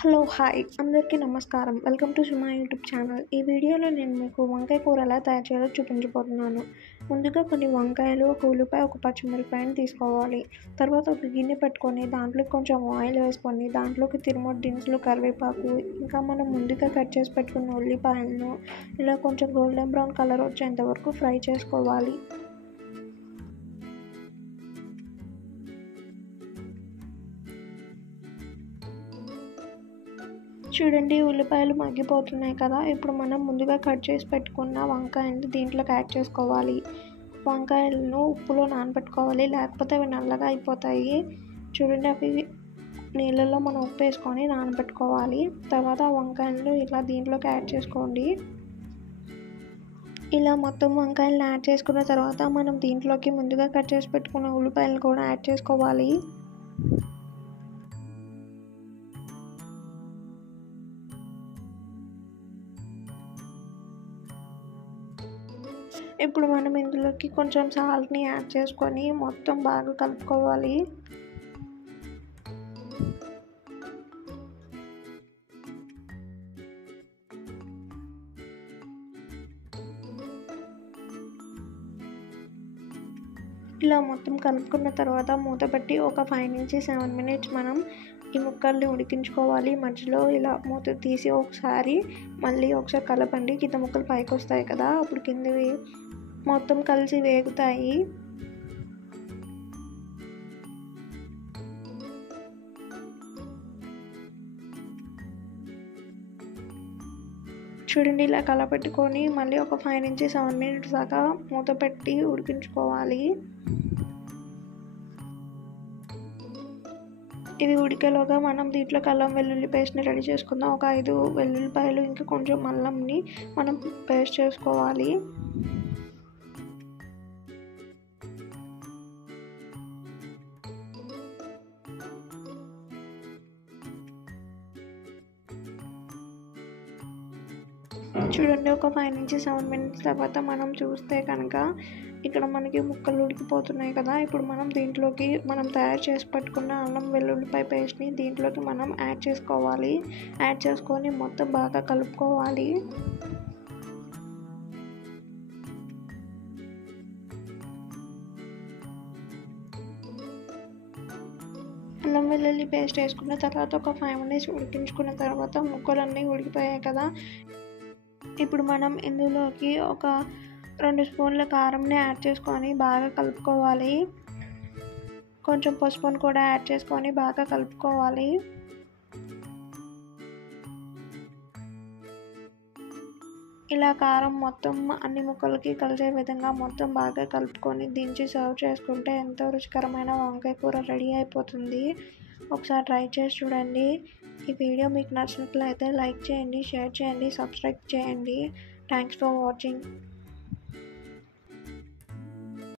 Hello hi అందరికీ నమస్కారం. Welcome to Suma YouTube channel. ఈ వీడియోలో నేను మీకు వంకాయ కూర ఎలా తయారు చేయాలో చూపించబోతున్నాను. ముందుగా కొన్ని వంకాయలు, ఒక ఉల్లిపాయ, ఒక పచ్చిమిరపకాయని తీసుకోవాలి. తర్వాత ఒక గిన్నె పెట్టుకొని దాంట్లోకి కొంచెం ఆయిల్ వేసుకొని దాంట్లోకి తిరుమూడు దినుసులు, కరివేపాకు, ఇంకా మనం ముందుగా కట్ చేసి పెట్టుకున్న ఉల్లిపాయలను ఇలా కొంచెం గోల్డెన్ బ్రౌన్ కలర్ వచ్చేంత వరకు ఫ్రై చేసుకోవాలి. చూడండి, ఉల్లిపాయలు మగ్గిపోతున్నాయి కదా. ఇప్పుడు మనం ముందుగా కట్ చేసి పెట్టుకున్న వంకాయలను దీంట్లోకి యాడ్ చేసుకోవాలి. వంకాయలను ఉప్పులో నానబెట్టుకోవాలి, లేకపోతే అవి నల్లగా అయిపోతాయి. చూడండి, అవి నీళ్ళల్లో మనం ఉప్పు వేసుకొని నానబెట్టుకోవాలి. తర్వాత ఆ వంకాయలను ఇలా దీంట్లోకి యాడ్ చేసుకోండి. ఇలా మొత్తం వంకాయలను యాడ్ చేసుకున్న తర్వాత మనం దీంట్లోకి ముందుగా కట్ చేసి పెట్టుకున్న ఉల్లిపాయలను కూడా యాడ్ చేసుకోవాలి. ఇప్పుడు మనం ఇందులోకి కొంచెం సాల్ట్ని యాడ్ చేసుకొని మొత్తం బాగా కలుపుకోవాలి. ఇలా మొత్తం కలుపుకున్న తర్వాత మూత పెట్టి ఒక 5 నుంచి 7 మినిట్స్ మనం ఈ ముక్కల్ని ఉడికించుకోవాలి. మధ్యలో ఇలా మూత తీసి మళ్ళీ ఒకసారి కలపండి. కింద ముక్కలు పైకి వస్తాయి కదా, అప్పుడు కిందవి మొత్తం కలిసి వేగుతాయి. చూడండి, ఇలా కలపెట్టుకొని మళ్ళీ ఒక 5 నుంచి 7 మినిట్స్ దాకా మూత పెట్టి ఉడికించుకోవాలి. ఇవి ఉడికేలోగా మనం దీంట్లో అల్లం వెల్లుల్లి పేస్ట్ని రెడీ చేసుకుందాం. ఒక 5 వెల్లుల్లిపాయలు ఇంకా కొంచెం అల్లంని మనం పేస్ట్ చేసుకోవాలి. చూడండి, ఒక 5 నుంచి 7 మినిట్స్ తర్వాత మనం చూస్తే కనుక ఇక్కడ మనకి ముక్కలు ఉడికిపోతున్నాయి కదా. ఇప్పుడు మనం దీంట్లోకి మనం తయారు చేసి పెట్టుకున్న అల్లం వెల్లుల్లిపాయ పేస్ట్ని దీంట్లోకి మనం యాడ్ చేసుకోవాలి. యాడ్ చేసుకొని మొత్తం బాగా కలుపుకోవాలి. అల్లం వెల్లుల్లి పేస్ట్ వేసుకున్న తర్వాత ఒక 5 మినిట్స్ ఉడికించుకున్న తర్వాత ముక్కలన్నీ ఉడికిపోయాయి కదా. ఇప్పుడు మనం ఇందులోకి ఒక 2 స్పూన్ల కారంని యాడ్ చేసుకొని బాగా కలుపుకోవాలి. కొంచెం పసుపును కూడా యాడ్ చేసుకొని బాగా కలుపుకోవాలి. ఇలా కారం మొత్తం అన్ని ముక్కలకి కలిసే విధంగా మొత్తం బాగా కలుపుకొని దించి సర్వ్ చేసుకుంటే ఎంతో రుచికరమైన వంకాయ కూర రెడీ అయిపోతుంది. ఒకసారి ట్రై చేసి చూడండి. ఈ వీడియో మీకు నచ్చినట్లయితే లైక్ చేయండి, షేర్ చేయండి, సబ్స్క్రైబ్ చేయండి. Thanks for watching.